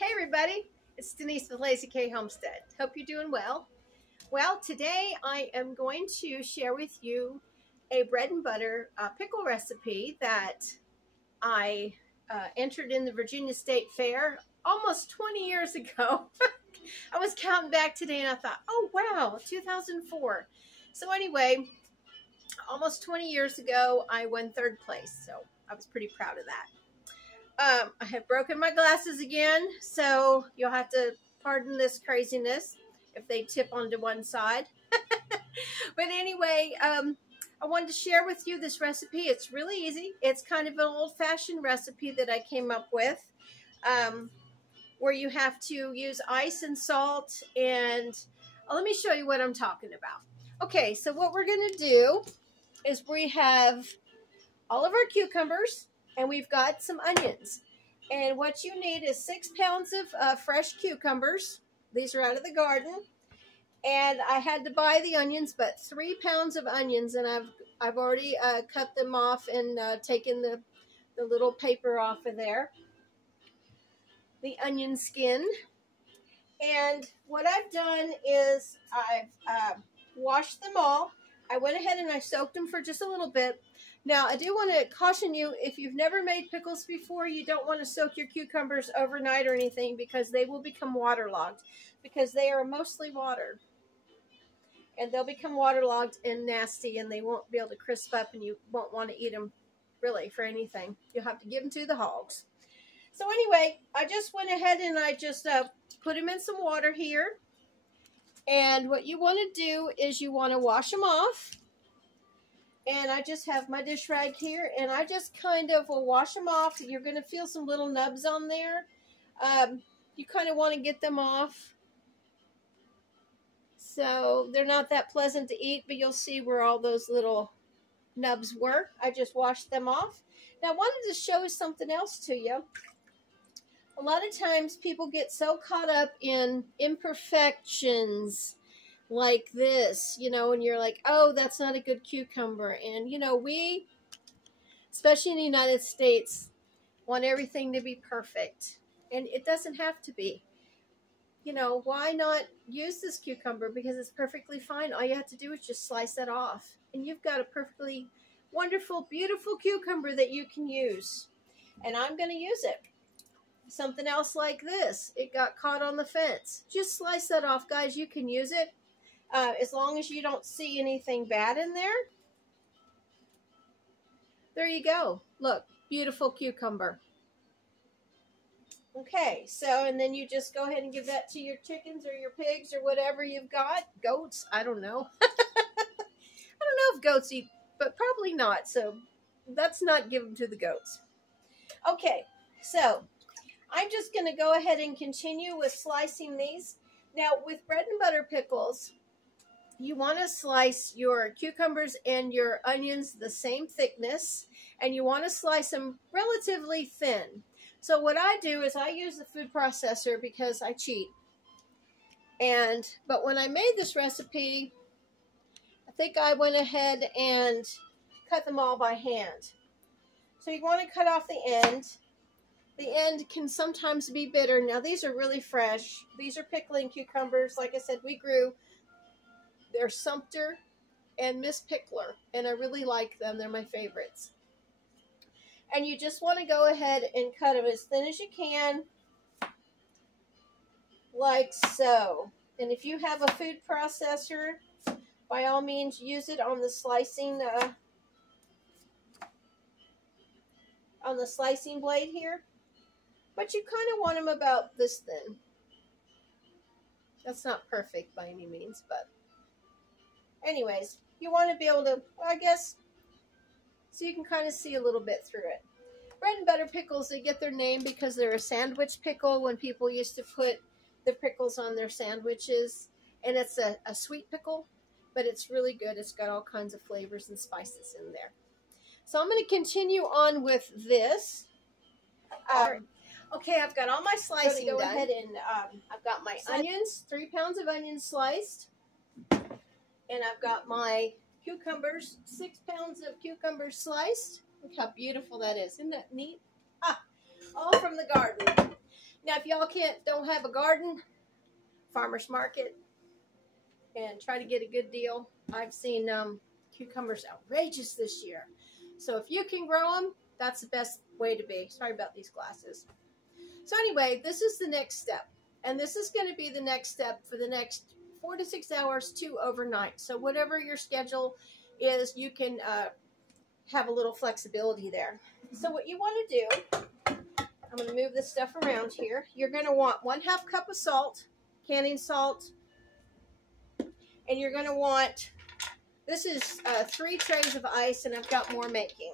Hey everybody, it's Denise with Lazy K Homestead. Hope you're doing well. Well, today I am going to share with you a bread and butter pickle recipe that I entered in the Virginia State Fair almost 20 years ago. I was counting back today and I thought, oh wow, 2004. So anyway, almost 20 years ago, I won third place. So I was pretty proud of that. I have broken my glasses again, so you'll have to pardon this craziness if they tip onto one side. But anyway, I wanted to share with you this recipe. It's really easy. It's kind of an old-fashioned recipe that I came up with, where you have to use ice and salt. And let me show you what I'm talking about. Okay, so what we're going to do is we have all of our cucumbers, and we've got some onions. And what you need is 6 pounds of fresh cucumbers. These are out of the garden. And I had to buy the onions, but 3 pounds of onions. And I've already cut them off and taken the little paper off of there. The onion skin. And what I've done is I've washed them all. I went ahead and I soaked them for just a little bit. Now, I do want to caution you, if you've never made pickles before, you don't want to soak your cucumbers overnight or anything, because they will become waterlogged, because they are mostly water. And they'll become waterlogged and nasty, and they won't be able to crisp up, and you won't want to eat them really for anything. You'll have to give them to the hogs. So anyway, I just went ahead and I just put them in some water here. And what you want to do is you want to wash them off. And I just have my dish rag here, and I just kind of will wash them off. You're going to feel some little nubs on there. You kind of want to get them off. So they're not that pleasant to eat, but you'll see where all those little nubs were. I just washed them off. Now I wanted to show something else to you. A lot of times people get so caught up in imperfections like this, you know, and you're like, oh, that's not a good cucumber. And, you know, we, especially in the United States, want everything to be perfect. And it doesn't have to be. You know, why not use this cucumber? Because it's perfectly fine. All you have to do is just slice it off. And you've got a perfectly wonderful, beautiful cucumber that you can use. And I'm going to use it. Something else like this. It got caught on the fence. Just slice that off, guys. You can use it. As long as you don't see anything bad in there. There you go. Look, beautiful cucumber. Okay, so, and then you just go ahead and give that to your chickens or your pigs or whatever you've got. Goats, I don't know. I don't know if goats eat, but probably not. So let's not give them to the goats. Okay, so I'm just going to go ahead and continue with slicing these. Now, with bread and butter pickles, you want to slice your cucumbers and your onions the same thickness, and you want to slice them relatively thin. So what I do is I use the food processor because I cheat. But when I made this recipe, I think I went ahead and cut them all by hand. So you want to cut off the end. The end can sometimes be bitter. Now these are really fresh. These are pickling cucumbers. Like I said, we grew. They're Sumter and Miss Pickler, and I really like them. They're my favorites. And you just want to go ahead and cut them as thin as you can, like so. And if you have a food processor, by all means, use it on the slicing blade here. But you kind of want them about this thin. That's not perfect by any means, but anyways, you want to be able to, well, I guess, so you can kind of see a little bit through it. Bread and butter pickles, they get their name because they're a sandwich pickle, when people used to put the pickles on their sandwiches. And it's a sweet pickle, but it's really good. It's got all kinds of flavors and spices in there. So I'm going to continue on with this. Okay, I've got all my slicing done. Go ahead and I've got my onions, 3 pounds of onions sliced. And I've got my cucumbers, 6 pounds of cucumbers sliced. Look how beautiful that is. Isn't that neat? Ah, all from the garden. Now, if y'all don't have a garden, farmer's market, and try to get a good deal. I've seen cucumbers outrageous this year. So if you can grow them, that's the best way to be. Sorry about these glasses. So anyway, this is the next step. And this is going to be the next step for the next 4 to 6 hours to overnight. So whatever your schedule is, you can have a little flexibility there. So what you want to do, I'm going to move this stuff around here. You're going to want 1/2 cup of salt, canning salt. And you're going to want, this is 3 trays of ice, and I've got more making.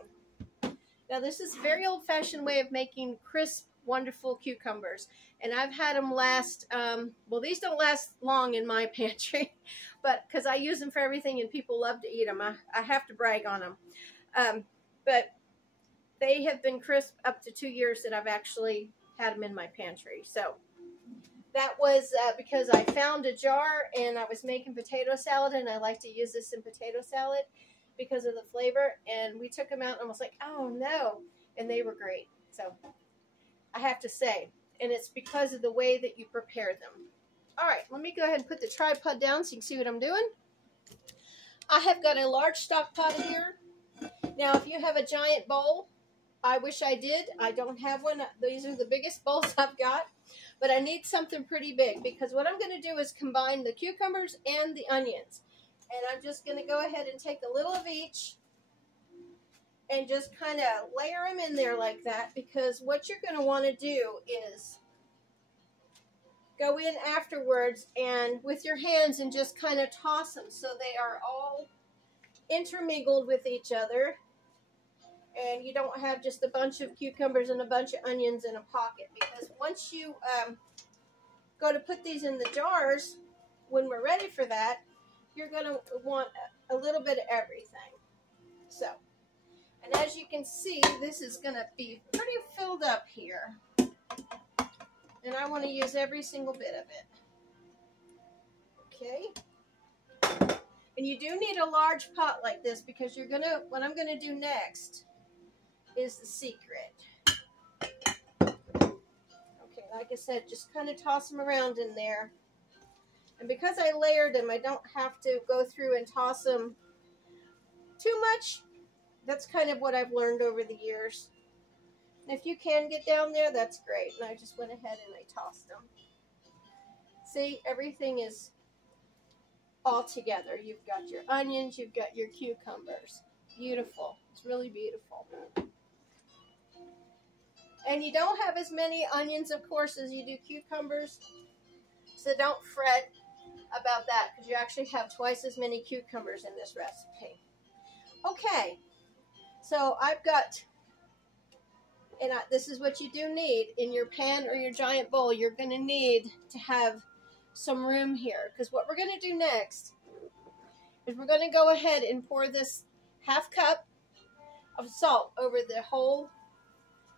Now this is a very old-fashioned way of making crisp, wonderful cucumbers. And I've had them last, well, these don't last long in my pantry, but because I use them for everything and people love to eat them. I have to brag on them. But they have been crisp up to 2 years that I've actually had them in my pantry. So that was because I found a jar and I was making potato salad, and I like to use this in potato salad because of the flavor. And we took them out and I was like, oh no. And they were great. So I have to say, and it's because of the way that you prepare them. All right, let me go ahead and put the tripod down so you can see what I'm doing. I have got a large stock pot here. Now, if you have a giant bowl, I wish I did. I don't have one. These are the biggest bowls I've got. But I need something pretty big because what I'm going to do is combine the cucumbers and the onions. And I'm just going to go ahead and take a little of each and just kind of layer them in there like that, because what you're going to want to do is go in afterwards and with your hands and just kind of toss them so they are all intermingled with each other. And you don't have just a bunch of cucumbers and a bunch of onions in a pocket, because once you go to put these in the jars, when we're ready for that, you're going to want a little bit of everything. So, and as you can see, this is going to be pretty filled up here. And I want to use every single bit of it. Okay. And you do need a large pot like this, because you're going to, what I'm going to do next is the secret. Okay, like I said, just kind of toss them around in there. And because I layered them, I don't have to go through and toss them too much. That's kind of what I've learned over the years. And if you can get down there, that's great. And I just went ahead and I tossed them. See, everything is all together. You've got your onions, you've got your cucumbers. Beautiful. It's really beautiful. And you don't have as many onions, of course, as you do cucumbers. So don't fret about that, because you actually have twice as many cucumbers in this recipe. Okay. So I've got, and this is what you do need in your pan or your giant bowl. You're going to need to have some room here, because what we're going to do next is we're going to go ahead and pour this 1/2 cup of salt over the whole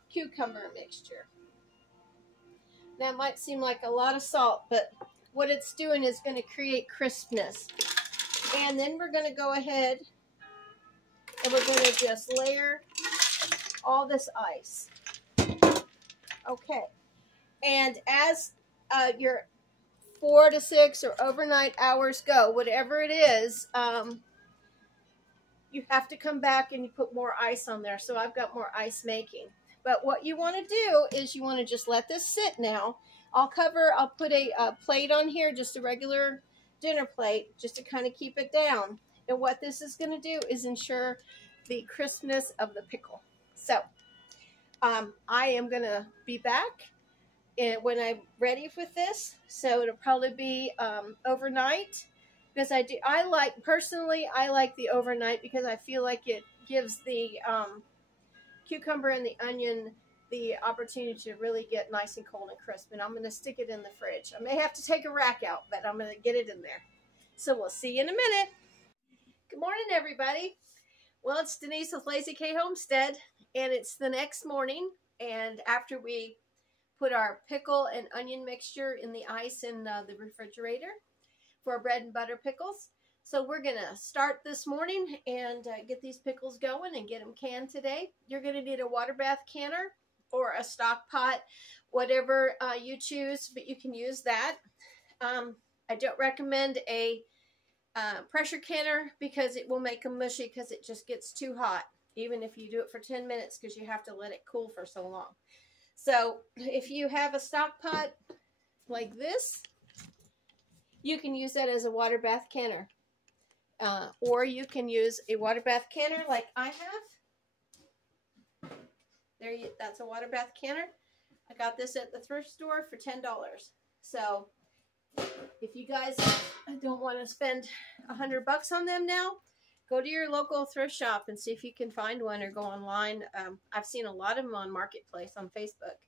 cucumber mixture. Now it might seem like a lot of salt, but what it's doing is going to create crispness. And then we're going to go ahead and we're going to just layer all this ice. Okay. And as your 4 to 6 or overnight hours go, whatever it is, you have to come back and you put more ice on there. So I've got more ice making. But what you want to do is you want to just let this sit now. I'll put a plate on here, just a regular dinner plate, just to kind of keep it down. And what this is going to do is ensure the crispness of the pickle. So I am going to be back when I'm ready with this. So it'll probably be overnight, because personally I like the overnight, because I feel like it gives the cucumber and the onion the opportunity to really get nice and cold and crisp. And I'm going to stick it in the fridge. I may have to take a rack out, but I'm going to get it in there. So we'll see you in a minute. Good morning, everybody. Well, it's Denise with Lazy K Homestead, and it's the next morning, and after we put our pickle and onion mixture in the ice in the refrigerator for our bread and butter pickles. So we're going to start this morning and get these pickles going and get them canned today. You're going to need a water bath canner or a stock pot whatever you choose, but you can use that. I don't recommend a pressure canner because it will make them mushy because it just gets too hot, even if you do it for 10 minutes because you have to let it cool for so long. So if you have a stock pot like this, you can use that as a water bath canner. Or you can use a water bath canner like I have. That's a water bath canner. I got this at the thrift store for $10. So if you guys don't want to spend $100 on them now, go to your local thrift shop and see if you can find one, or go online. I've seen a lot of them on Marketplace on Facebook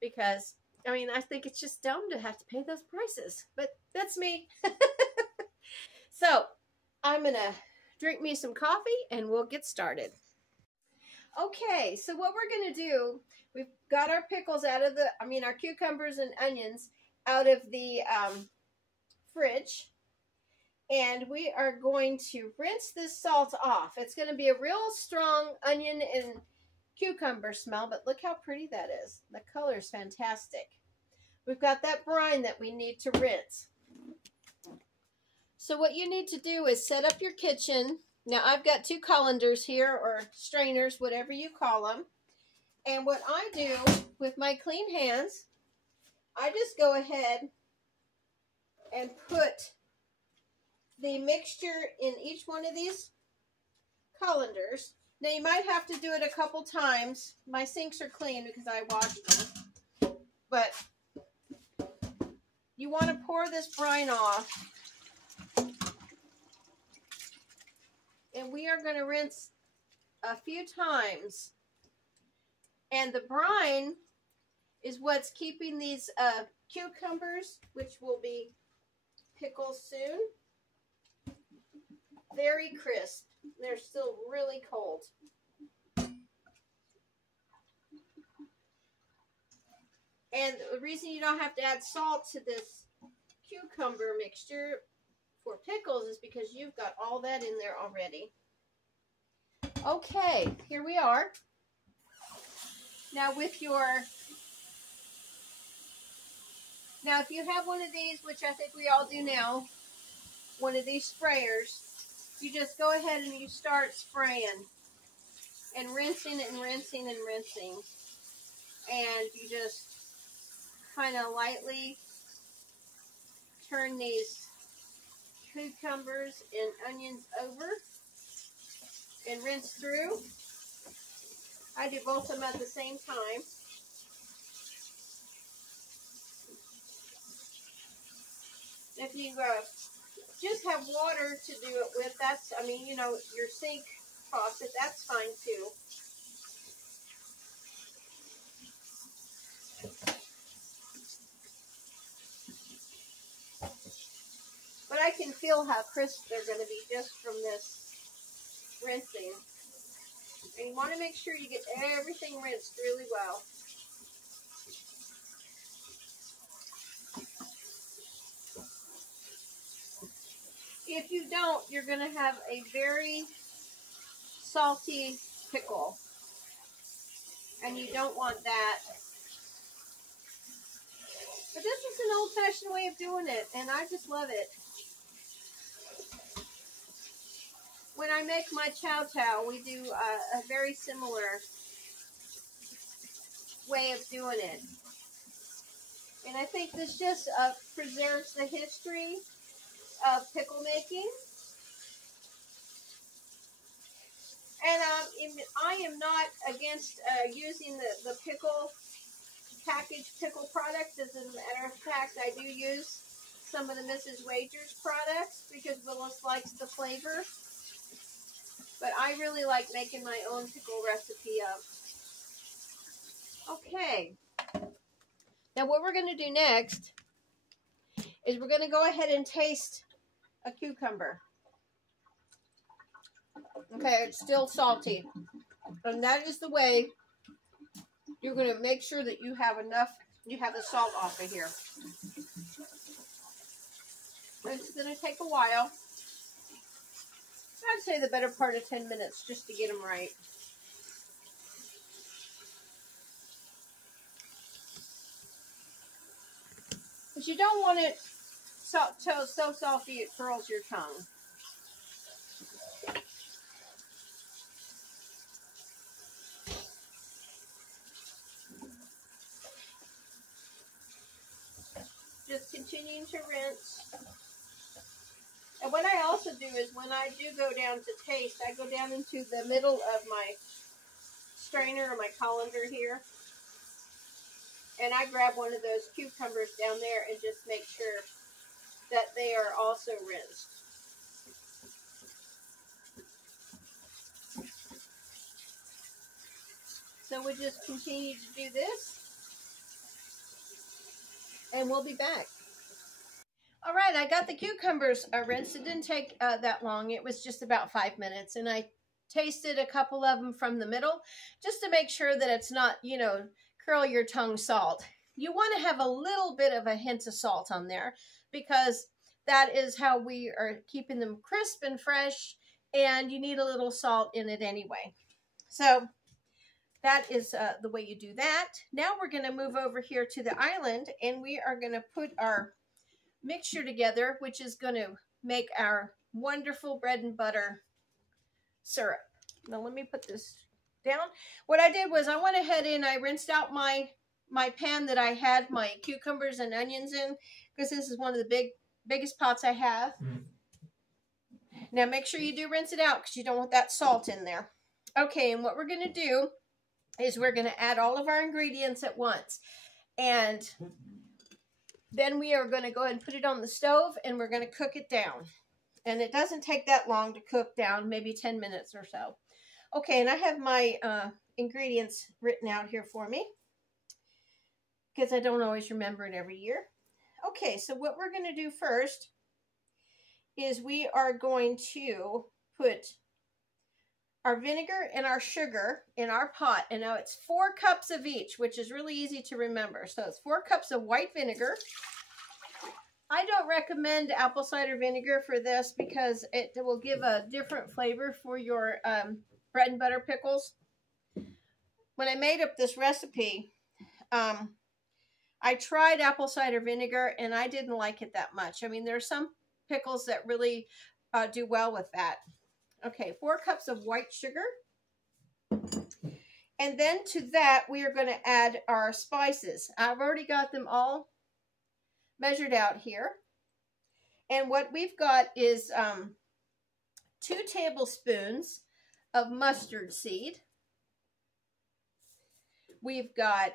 because, I mean, I think it's just dumb to have to pay those prices, but that's me. So I'm going to drink me some coffee and we'll get started. Okay, so what we're going to do, we've got our pickles out of our cucumbers and onions out of the fridge, and we are going to rinse this salt off. It's going to be a real strong onion and cucumber smell, but look how pretty that is. The color is fantastic. We've got that brine that we need to rinse. So what you need to do is set up your kitchen. Now I've got 2 colanders here, or strainers, whatever you call them. And what I do with my clean hands, I just go ahead and put the mixture in each one of these colanders. Now you might have to do it a couple times. My sinks are clean because I washed them. But you want to pour this brine off. And we are going to rinse a few times. And the brine is what's keeping these cucumbers, which will be pickled soon, very crisp. They're still really cold. And the reason you don't have to add salt to this cucumber mixture for pickles is because you've got all that in there already. Okay, here we are. Now if you have one of these, which I think we all do now, one of these sprayers, you just go ahead and you start spraying and rinsing and rinsing and rinsing. And you just kind of lightly turn these cucumbers and onions over and rinse through. I do both of them at the same time. If you just have water to do it with, that's, your sink faucet, that's fine too. But I can feel how crisp they're going to be just from this rinsing. And you want to make sure you get everything rinsed really well. If you don't, you're going to have a very salty pickle. And you don't want that. But this is an old-fashioned way of doing it, and I just love it. When I make my chow chow, we do a very similar way of doing it. And I think this just preserves the history of pickle making. And I am not against using the pickle, packaged pickle products. As a matter of fact, I do use some of the Mrs. Wager's products because Willis likes the flavor. But I really like making my own pickle recipe up. Okay. Now what we're going to do next is we're going to go ahead and taste a cucumber. Okay, it's still salty. And that is the way you're going to make sure that you have the salt off of here. It's going to take a while. I'd say the better part of 10 minutes just to get them right. Because you don't want it so salty it curls your tongue. Just continuing to rinse. And what I also do is when I do go down to taste, I go down into the middle of my strainer or my colander here. And I grab one of those cucumbers down there and just make sure that they are also rinsed. So we just continue to do this. And we'll be back. All right, I got the cucumbers rinsed. It didn't take that long. It was just about 5 minutes. And I tasted a couple of them from the middle just to make sure that it's not, you know, curl your tongue salt. You want to have a little bit of a hint of salt on there because that is how we are keeping them crisp and fresh, and you need a little salt in it anyway. So that is the way you do that. Now we're going to move over here to the island, and we are going to put our mixture together, which is going to make our wonderful bread and butter syrup. Now let me put this down. What I did was I went ahead and I rinsed out my pan that I had my cucumbers and onions in, because this is one of the biggest pots I have. Now make sure you do rinse it out because you don't want that salt in there. Okay, and what we're going to do is we're going to add all of our ingredients at once. And then we are going to go ahead and put it on the stove, and we're going to cook it down. And it doesn't take that long to cook down, maybe 10 minutes or so. Okay, and I have my ingredients written out here for me, because I don't always remember it every year. Okay, so what we're going to do first is we are going to put our vinegar and our sugar in our pot. And now it's 4 cups of each, which is really easy to remember. So it's 4 cups of white vinegar. I don't recommend apple cider vinegar for this because it will give a different flavor for your bread and butter pickles. When I made up this recipe, I tried apple cider vinegar and I didn't like it that much. I mean, there are some pickles that really do well with that. Okay, 4 cups of white sugar. And then to that, we are going to add our spices. I've already got them all measured out here. And what we've got is 2 tablespoons of mustard seed. We've got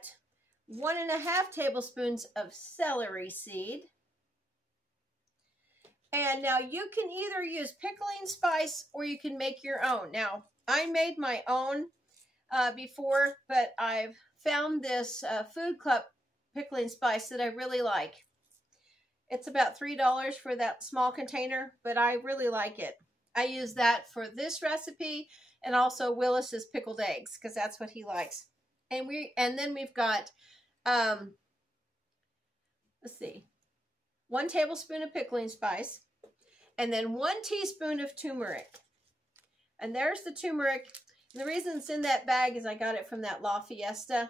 1.5 tablespoons of celery seed. And now you can either use pickling spice or you can make your own. Now, I made my own before, but I've found this Food Club pickling spice that I really like. It's about $3 for that small container, but I really like it. I use that for this recipe and also Willis's pickled eggs because that's what he likes. And then we've got, let's see, 1 tablespoon of pickling spice, and then 1 teaspoon of turmeric. And there's the turmeric. And the reason it's in that bag is I got it from that La Fiesta.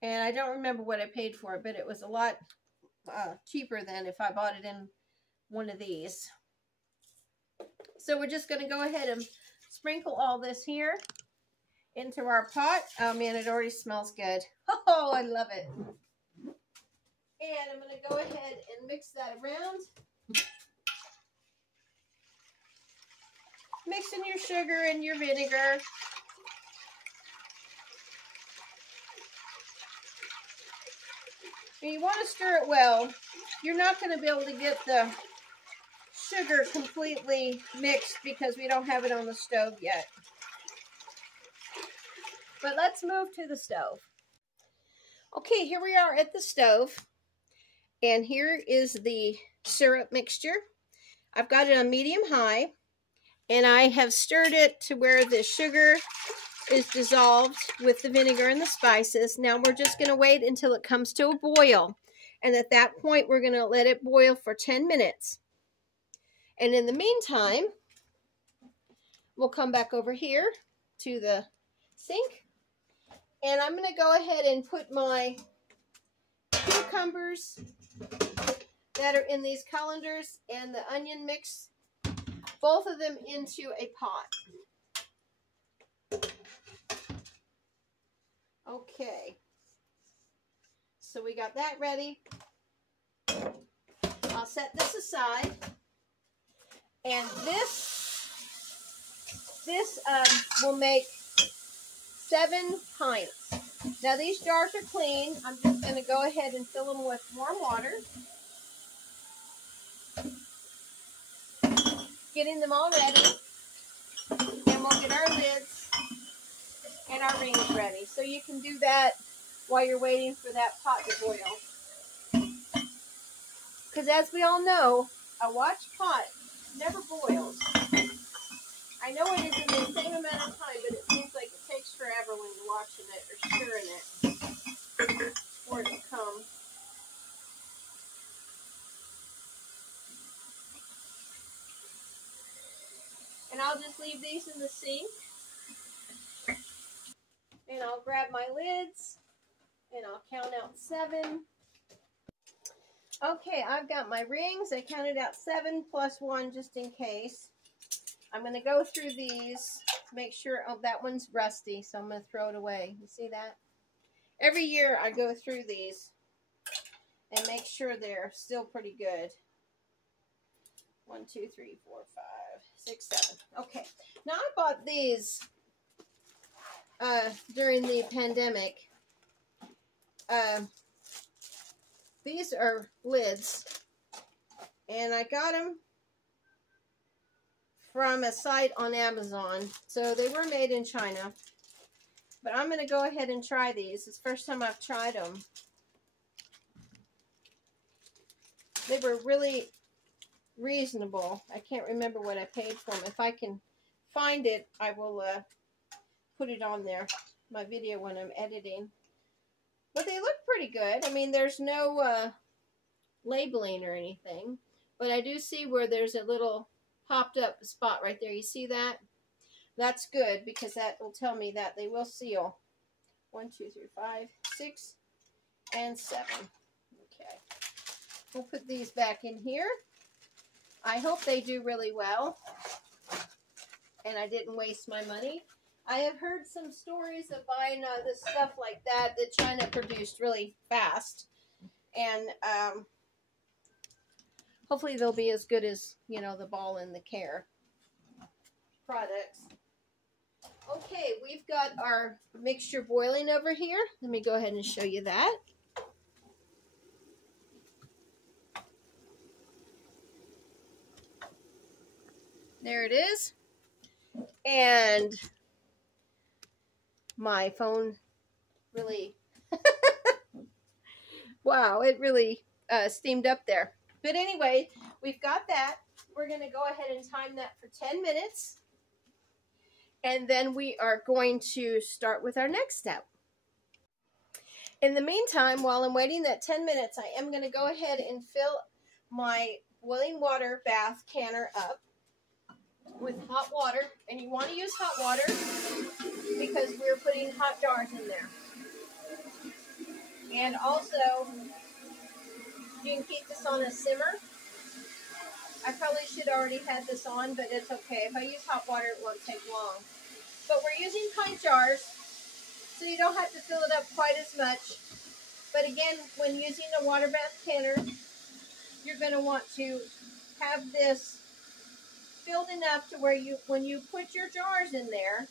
And I don't remember what I paid for it, but it was a lot cheaper than if I bought it in one of these. So we're just going to go ahead and sprinkle all this here into our pot. Oh man, it already smells good. Oh, I love it. And I'm going to go ahead and mix that around. Mixing your sugar and your vinegar. And you want to stir it well. You're not going to be able to get the sugar completely mixed because we don't have it on the stove yet. But let's move to the stove. Okay, here we are at the stove. And here is the syrup mixture. I've got it on medium-high. And I have stirred it to where the sugar is dissolved with the vinegar and the spices. Now we're just going to wait until it comes to a boil. And at that point, we're going to let it boil for 10 minutes. And in the meantime, we'll come back over here to the sink. And I'm going to go ahead and put my cucumber cucumbers that are in these colanders and the onion mix, both of them into a pot. Okay, so we got that ready. I'll set this aside, and this will make 7 pints. Now these jars are clean. I'm just going to go ahead and fill them with warm water, getting them all ready, and we'll get our lids and our rings ready. So you can do that while you're waiting for that pot to boil. Because as we all know, a watch pot never boils. I know it is in the same amount of time, but it seems like it takes forever when you're watching it or stirring it for it to come. And I'll just leave these in the sink. And I'll grab my lids and I'll count out 7. Okay, I've got my rings. I counted out 7 plus 1 just in case. I'm going to go through these, make sure, oh, that one's rusty, so I'm going to throw it away. You see that? Every year I go through these and make sure they're still pretty good. 1, 2, 3, 4, 5, 6, 7. Okay, now I bought these during the pandemic. These are lids, and I got them from a site on Amazon. So they were made in China, but I'm going to go ahead and try these. It's the first time I've tried them. They were really reasonable. I can't remember what I paid for them. If I can find it, I will put it on there, my video when I'm editing. But they look pretty good. I mean, there's no labeling or anything, but I do see where there's a little popped up spot right there. You see that? That's good, because that will tell me that they will seal. 1, 2, 3, 5, 6, and 7. Okay. We'll put these back in here. I hope they do really well, and I didn't waste my money. I have heard some stories of buying this stuff like that China produced really fast, and hopefully they'll be as good as, you know, the Ball and the Care products. Okay, we've got our mixture boiling over here. Let me go ahead and show you that. There it is. And my phone really, wow, it really steamed up there. But anyway, we've got that. We're going to go ahead and time that for 10 minutes. And then we are going to start with our next step. In the meantime, while I'm waiting that 10 minutes, I am going to go ahead and fill my boiling water bath canner up with hot water. And you want to use hot water because we're putting hot jars in there. And also, you can keep this on a simmer. I probably should already have this on, but it's okay. If I use hot water, it won't take long. But we're using pint jars, so you don't have to fill it up quite as much. But again, when using a water bath canner, you're going to want to have this filled enough to where when you put your jars in there,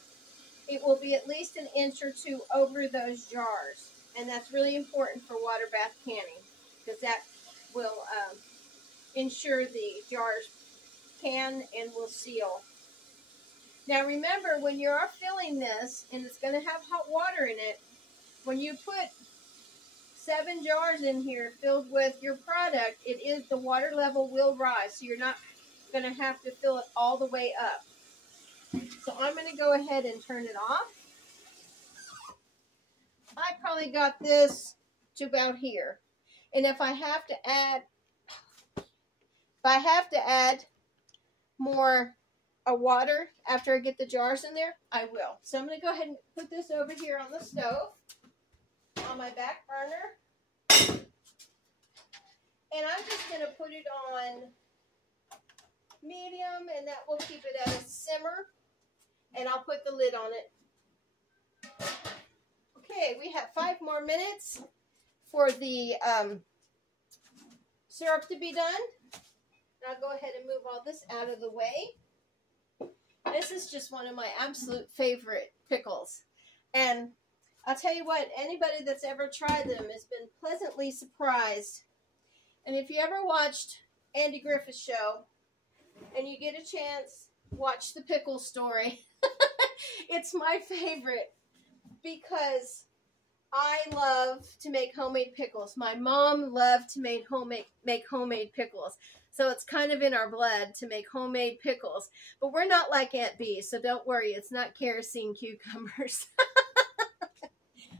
it will be at least an inch or 2 over those jars. And that's really important for water bath canning, because that will ensure the jars can and will seal. Now remember, when you are filling this, and it's going to have hot water in it, when you put 7 jars in here filled with your product, the water level will rise, so you're not going to have to fill it all the way up. So I'm going to go ahead and turn it off. I probably got this to about here. And if I have to add more water after I get the jars in there, I will. So I'm going to go ahead and put this over here on the stove on my back burner. And I'm just going to put it on medium, and that will keep it at a simmer. And I'll put the lid on it. Okay, we have 5 more minutes for the syrup to be done. I'll go ahead and move all this out of the way. This is just one of my absolute favorite pickles. And I'll tell you what, anybody that's ever tried them has been pleasantly surprised. And if you ever watched Andy Griffith's show and you get a chance, watch the pickle story. It's my favorite because I love to make homemade pickles. My mom loved to make homemade pickles. So it's kind of in our blood to make homemade pickles. But we're not like Aunt Bee, so don't worry. It's not kerosene cucumbers.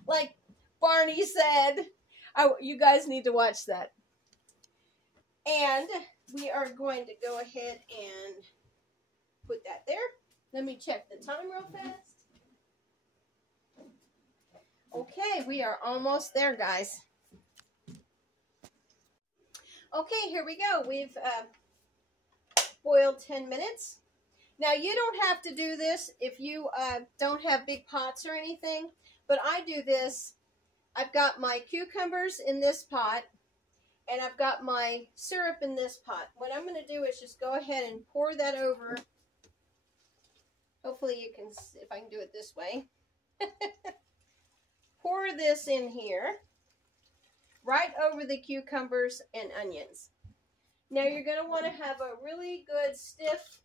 Like Barney said. You guys need to watch that. And we are going to go ahead and put that there. Let me check the time real fast. Okay, we are almost there, guys. Okay, here we go. We've boiled 10 minutes. Now, you don't have to do this if you don't have big pots or anything, but I do this. I've got my cucumbers in this pot, and I've got my syrup in this pot. What I'm going to do is just go ahead and pour that over. Hopefully you can see if I can do it this way. Pour this in here, right over the cucumbers and onions. Now you're going to want to have a really good stiff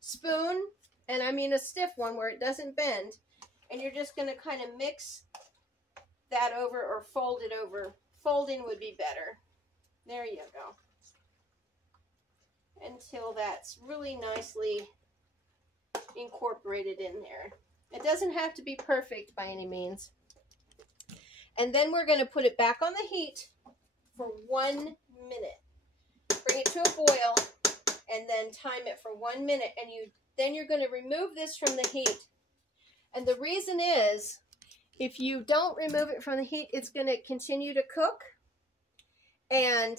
spoon, and I mean a stiff one where it doesn't bend, and you're just going to kind of mix that over or fold it over. Folding would be better. There you go. Until that's really nicely incorporated in there. It doesn't have to be perfect by any means. And then we're going to put it back on the heat for 1 minute. Bring it to a boil and then time it for 1 minute. And then you're going to remove this from the heat. And the reason is, if you don't remove it from the heat, it's going to continue to cook and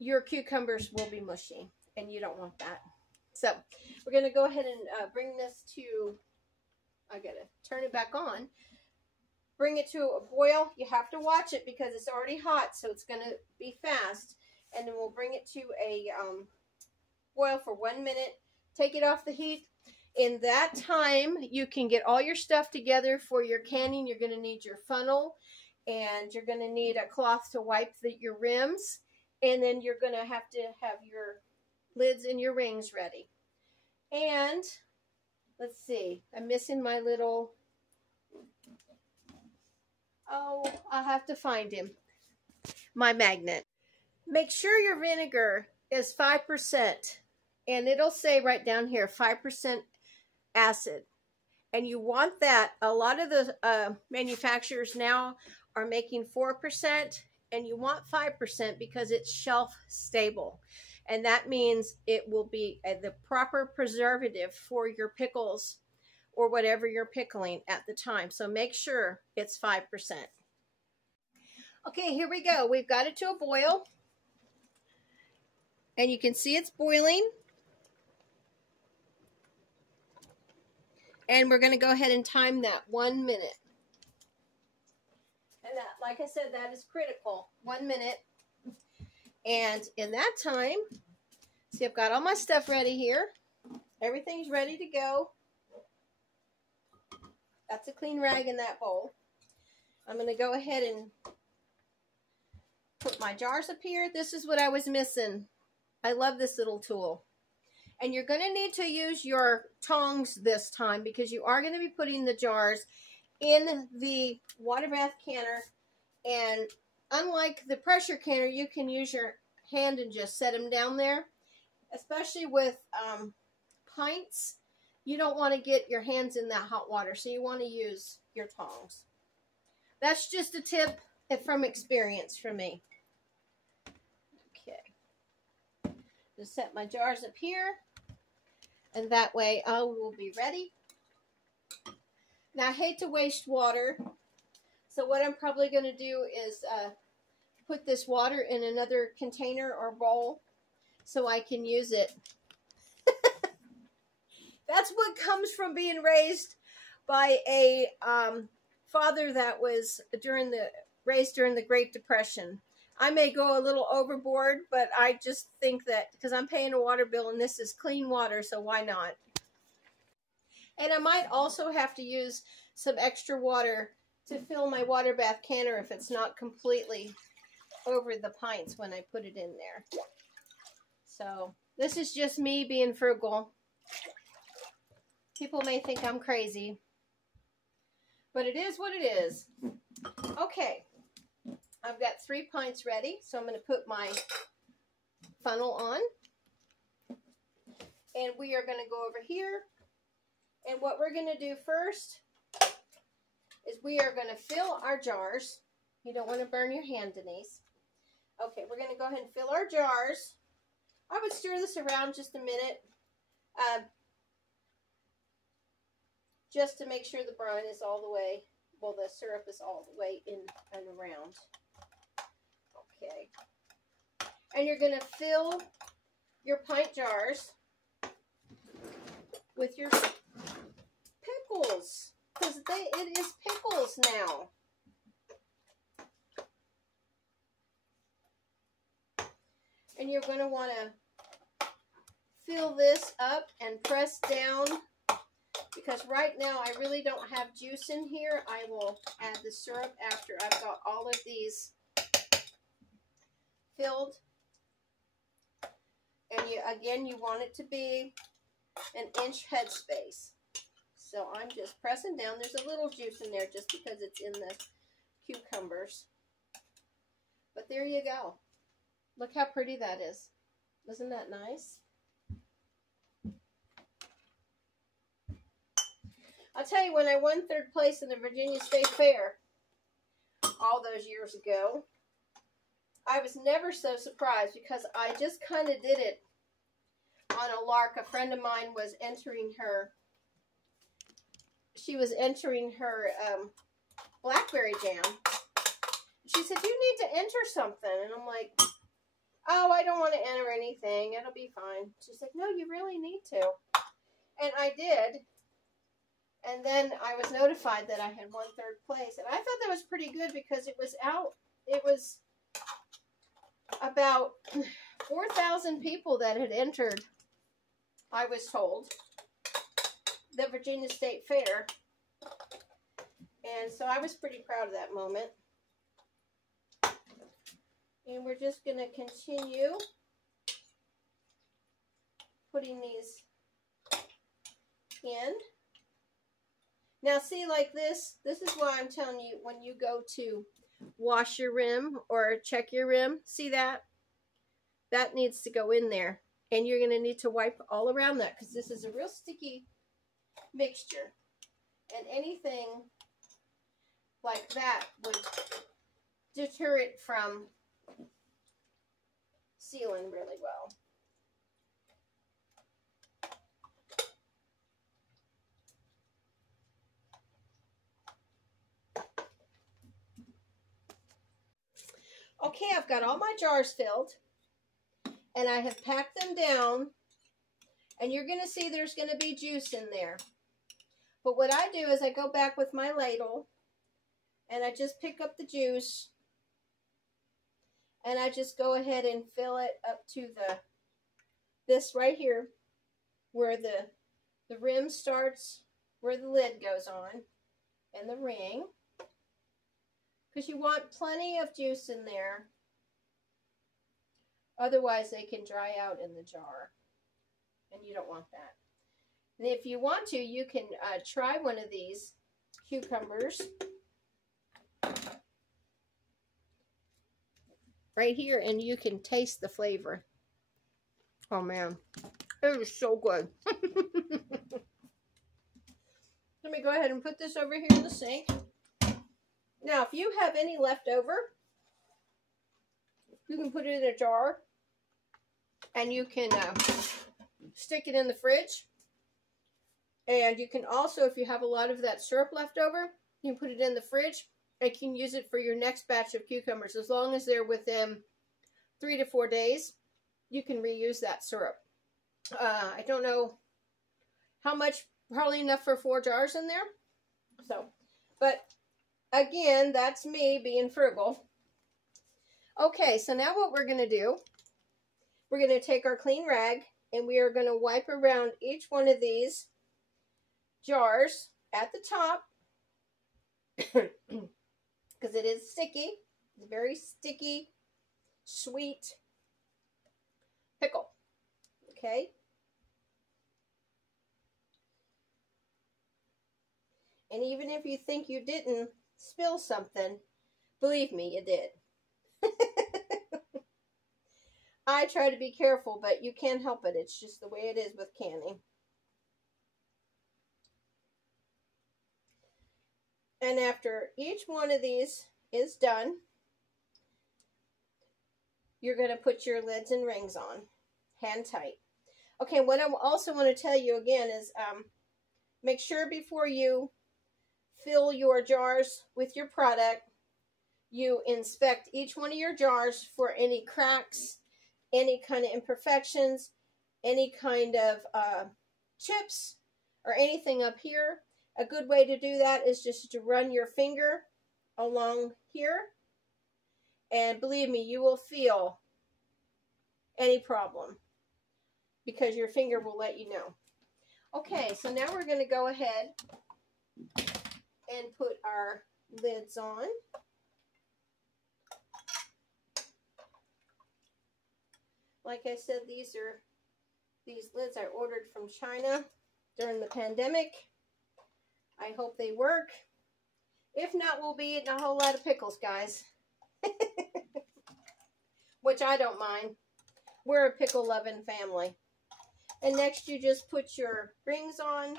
your cucumbers will be mushy, and you don't want that. So we're going to go ahead and bring this to, I got to turn it back on. Bring it to a boil. You have to watch it because it's already hot, so it's going to be fast. And then we'll bring it to a boil for 1 minute. Take it off the heat. In that time, you can get all your stuff together for your canning. You're going to need your funnel, and you're going to need a cloth to wipe your rims. And then you're going to have your lids and your rings ready. And let's see, I'm missing my little, oh, I'll have to find him, my magnet. Make sure your vinegar is 5%, and it'll say right down here 5% acid. And you want that. A lot of the manufacturers now are making 4%, and you want 5% because it's shelf stable. And that means it will be the proper preservative for your pickles or whatever you're pickling at the time. So make sure it's 5%. Okay, here we go. We've got it to a boil. And you can see it's boiling. And we're going to go ahead and time that 1 minute. And that, like I said, that is critical. 1 minute. And in that time, see, I've got all my stuff ready here. Everything's ready to go. That's a clean rag in that bowl. I'm going to go ahead and put my jars up here. This is what I was missing. I love this little tool. And you're going to need to use your tongs this time because you are going to be putting the jars in the water bath canner. And unlike the pressure canner, you can use your hand and just set them down there. Especially with pints, you don't want to get your hands in that hot water, so you want to use your tongs. That's just a tip from experience for me. Okay. Just set my jars up here, and that way I will be ready. Now, I hate to waste water, so what I'm probably going to do is put this water in another container or bowl so I can use it. That's what comes from being raised by a father that was raised during the Great Depression. I may go a little overboard, but I just think that because I'm paying a water bill and this is clean water, so why not? And I might also have to use some extra water to fill my water bath canner if it's not completely over the pints when I put it in there. So this is just me being frugal. People may think I'm crazy, but it is what it is. Okay, I've got 3 pints ready, so I'm going to put my funnel on. And we are going to go over here. And what we're going to do first is we are going to fill our jars. You don't want to burn your hand, Denise. Okay, we're going to go ahead and fill our jars. I would stir this around just a minute. Just to make sure the brine is all the way, well, the syrup is all the way in and around. Okay. And you're going to fill your pint jars with your pickles, because it is pickles now. And you're going to want to fill this up and press down, because right now I really don't have juice in here. I will add the syrup after I've got all of these filled. And again, you want it to be an inch headspace. So I'm just pressing down. There's a little juice in there just because it's in the cucumbers. But there you go. Look how pretty that is. Isn't that nice? I'll tell you, when I won 3rd place in the Virginia State Fair all those years ago, I was never so surprised because I just kind of did it on a lark. A friend of mine was entering her, blackberry jam. She said, "You need to enter something." And I'm like, "Oh, I don't want to enter anything. It'll be fine." She's like, "No, you really need to." And I did. And then I was notified that I had won 3rd place. And I thought that was pretty good because it was about 4,000 people that had entered, I was told, the Virginia State Fair. And so I was pretty proud of that moment. And we're just going to continue putting these in. Now see, like this is why I'm telling you, when you go to wash your rim or check your rim, see that? That needs to go in there. And you're going to need to wipe all around that because this is a real sticky mixture. And anything like that would deter it from sealing really well. Okay, I've got all my jars filled, and I have packed them down, and you're going to see there's going to be juice in there. But what I do is I go back with my ladle, and I just pick up the juice, and I just go ahead and fill it up to this right here, where the rim starts, where the lid goes on, and the ring. Because you want plenty of juice in there. Otherwise, they can dry out in the jar. And you don't want that. And if you want to, you can try one of these cucumbers. Right here, and you can taste the flavor. Oh, man. It is so good. Let me go ahead and put this over here in the sink. Now, if you have any left over, you can put it in a jar, and you can stick it in the fridge. And you can also, if you have a lot of that syrup left over, you can put it in the fridge and you can use it for your next batch of cucumbers. As long as they're within 3 to 4 days, you can reuse that syrup. I don't know how much, probably enough for 4 jars in there. So, but again, that's me being frugal. Okay, so now what we're going to do, we're going to take our clean rag and we are going to wipe around each one of these jars at the top because it is sticky. It's a very sticky, sweet pickle. Okay. And even if you think you didn't spill something, believe me, you did. I try to be careful, but you can't help it. It's just the way it is with canning. And after each one of these is done, you're going to put your lids and rings on, hand tight. Okay, what I also want to tell you again is make sure before you fill your jars with your product, you inspect each one of your jars for any cracks, any kind of imperfections, any kind of chips, or anything up here. A good way to do that is just to run your finger along here, and believe me, you will feel any problem because your finger will let you know. Okay, so now we're going to go ahead and put our lids on. Like I said, these lids I ordered from China during the pandemic. I hope they work. If not, we'll be eating a whole lot of pickles, guys. Which I don't mind. We're a pickle-loving family. And next you just put your rings on.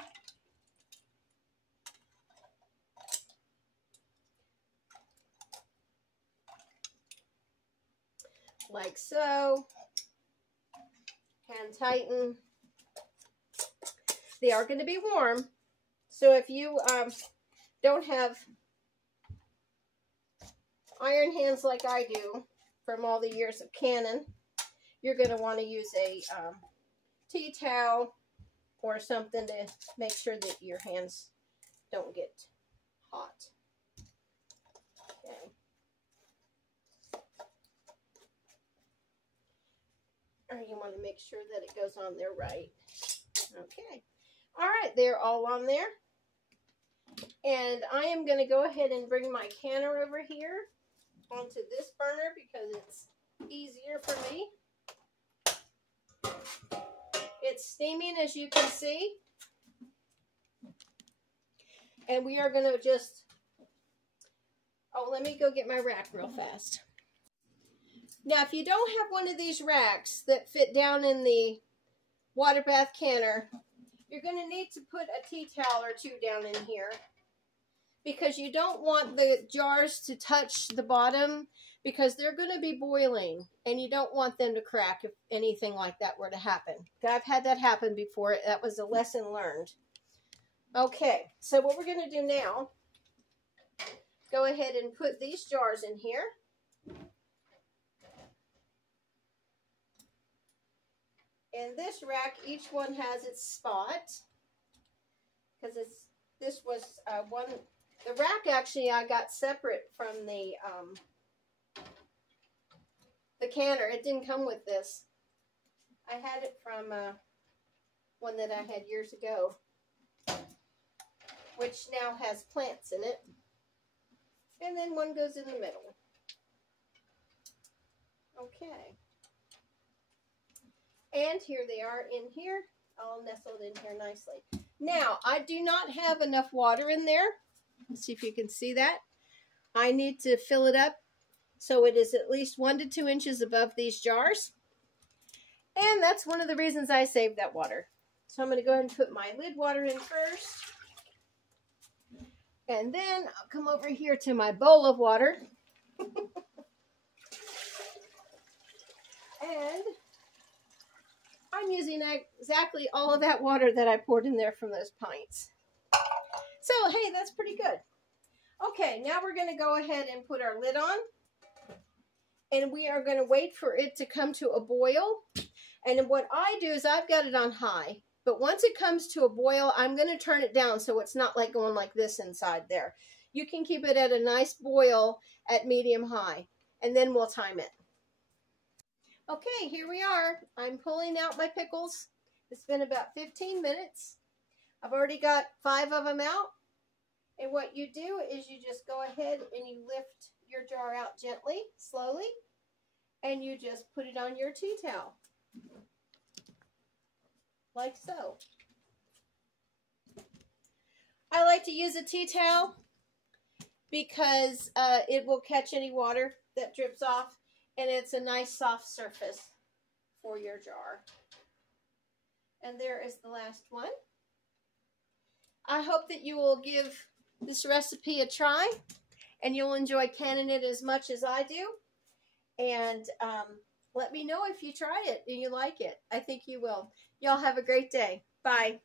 Like so. Hand tighten. They are going to be warm. So if you don't have iron hands like I do from all the years of canning, you're going to want to use a tea towel or something to make sure that your hands don't get hot. Okay. Or you want to make sure that it goes on there right. Okay. All right, they're all on there. And I am going to go ahead and bring my canner over here onto this burner because it's easier for me. It's steaming, as you can see. And we are going to just, oh, let me go get my rack real fast. Now, if you don't have one of these racks that fit down in the water bath canner, you're going to need to put a tea towel or two down in here because you don't want the jars to touch the bottom because they're going to be boiling and you don't want them to crack if anything like that were to happen. I've had that happen before. That was a lesson learned. Okay, so what we're going to do now, go ahead and put these jars in here. And this rack, each one has its spot because this was one. The rack actually I got separate from the canner. It didn't come with this. I had it from one that I had years ago, which now has plants in it. And then one goes in the middle. Okay. And here they are in here, all nestled in here nicely. Now, I do not have enough water in there. Let's see if you can see that. I need to fill it up so it is at least 1 to 2 inches above these jars. And that's one of the reasons I saved that water. So I'm going to go ahead and put my lid water in first. And then I'll come over here to my bowl of water. And I'm using exactly all of that water that I poured in there from those pints. So, hey, that's pretty good. Okay, now we're going to go ahead and put our lid on. And we are going to wait for it to come to a boil. And what I do is I've got it on high. But once it comes to a boil, I'm going to turn it down so it's not like going like this inside there. You can keep it at a nice boil at medium high. And then we'll time it. Okay, here we are. I'm pulling out my pickles. It's been about 15 minutes. I've already got 5 of them out. And what you do is you just go ahead and you lift your jar out gently, slowly, and you just put it on your tea towel. Like so. I like to use a tea towel because it will catch any water that drips off, and it's a nice soft surface for your jar. And there is the last one. I hope that you will give this recipe a try, and you'll enjoy canning it as much as I do. And let me know if you try it and you like it. I think you will. Y'all have a great day. Bye.